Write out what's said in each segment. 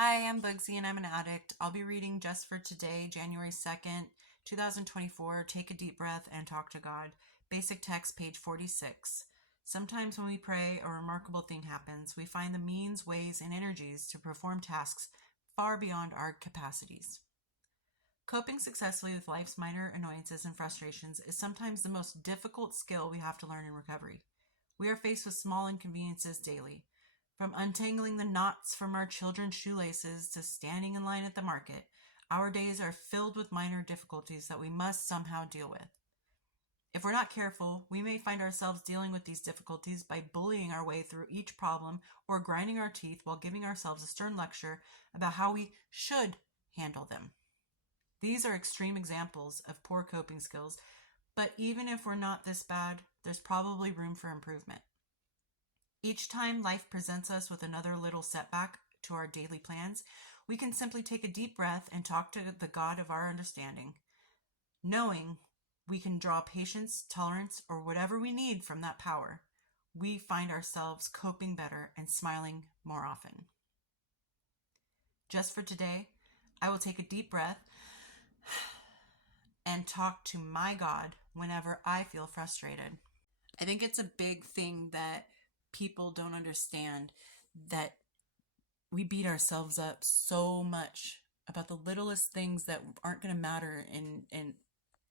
Hi, I'm Bugsy and I'm an addict. I'll be reading just for today, January 2nd, 2024. Take a deep breath and talk to God. Basic text, page 46. Sometimes when we pray, a remarkable thing happens. We find the means, ways, and energies to perform tasks far beyond our capacities. Coping successfully with life's minor annoyances and frustrations is sometimes the most difficult skill we have to learn in recovery. We are faced with small inconveniences daily. From untangling the knots from our children's shoelaces to standing in line at the market, our days are filled with minor difficulties that we must somehow deal with. If we're not careful, we may find ourselves dealing with these difficulties by bullying our way through each problem or grinding our teeth while giving ourselves a stern lecture about how we should handle them. These are extreme examples of poor coping skills, but even if we're not this bad, there's probably room for improvement. Each time life presents us with another little setback to our daily plans, we can simply take a deep breath and talk to the God of our understanding. Knowing we can draw patience, tolerance, or whatever we need from that power, we find ourselves coping better and smiling more often. Just for today, I will take a deep breath and talk to my God whenever I feel frustrated. I think it's a big thing that people don't understand, that we beat ourselves up so much about the littlest things that aren't going to matter in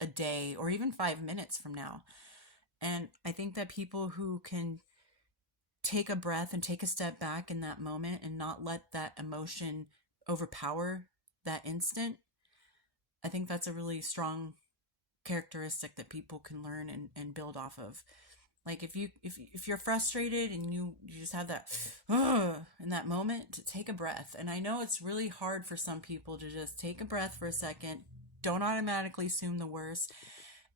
a day or even 5 minutes from now. And I think that people who can take a breath and take a step back in that moment and not let that emotion overpower that instant, I think that's a really strong characteristic that people can learn and build off of. Like if you're frustrated and you just have that in that moment, to take a breath. And I know it's really hard for some people to just take a breath for a second, don't automatically assume the worst,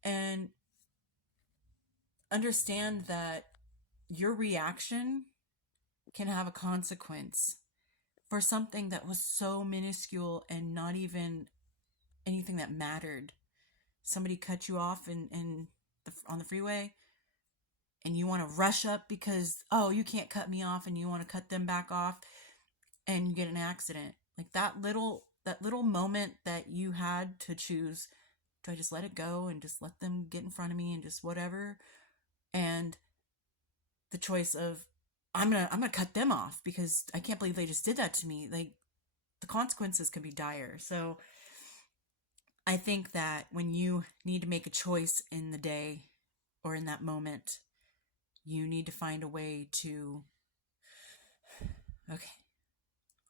and understand that your reaction can have a consequence for something that was so minuscule and not even anything that mattered. Somebody cut you off on the freeway, and you want to rush up because, oh, you can't cut me off, and you want to cut them back off, and you get an accident. Like that little moment that you had to choose, do I just let it go and just let them get in front of me and just whatever? And the choice of, I'm gonna cut them off because I can't believe they just did that to me. Like, the consequences could be dire. So I think that when you need to make a choice in the day or in that moment, you need to find a way to, okay,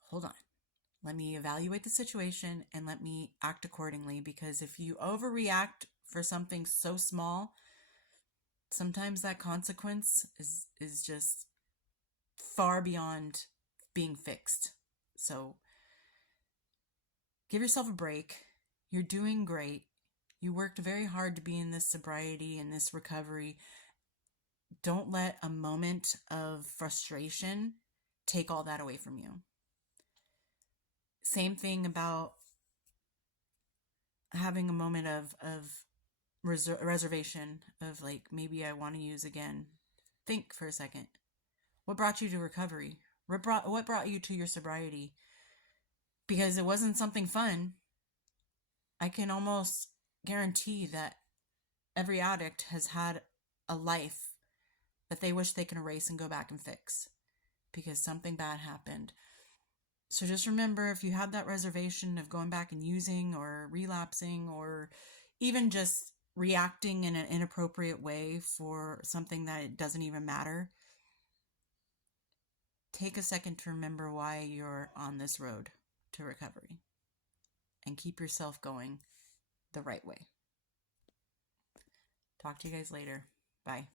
hold on. Let me evaluate the situation and let me act accordingly. Because if you overreact for something so small, sometimes that consequence is just far beyond being fixed. So give yourself a break. You're doing great. You worked very hard to be in this sobriety and this recovery. Don't let a moment of frustration take all that away from you. Same thing about having a moment of reservation of, like, maybe I want to use again. Think for a second. What brought you to recovery? What brought you to your sobriety? Because it wasn't something fun. I can almost guarantee that every addict has had a life that they wish they can erase and go back and fix because something bad happened. So just remember, if you have that reservation of going back and using or relapsing or even just reacting in an inappropriate way for something that doesn't even matter, take a second to remember why you're on this road to recovery and keep yourself going the right way. Talk to you guys later. Bye.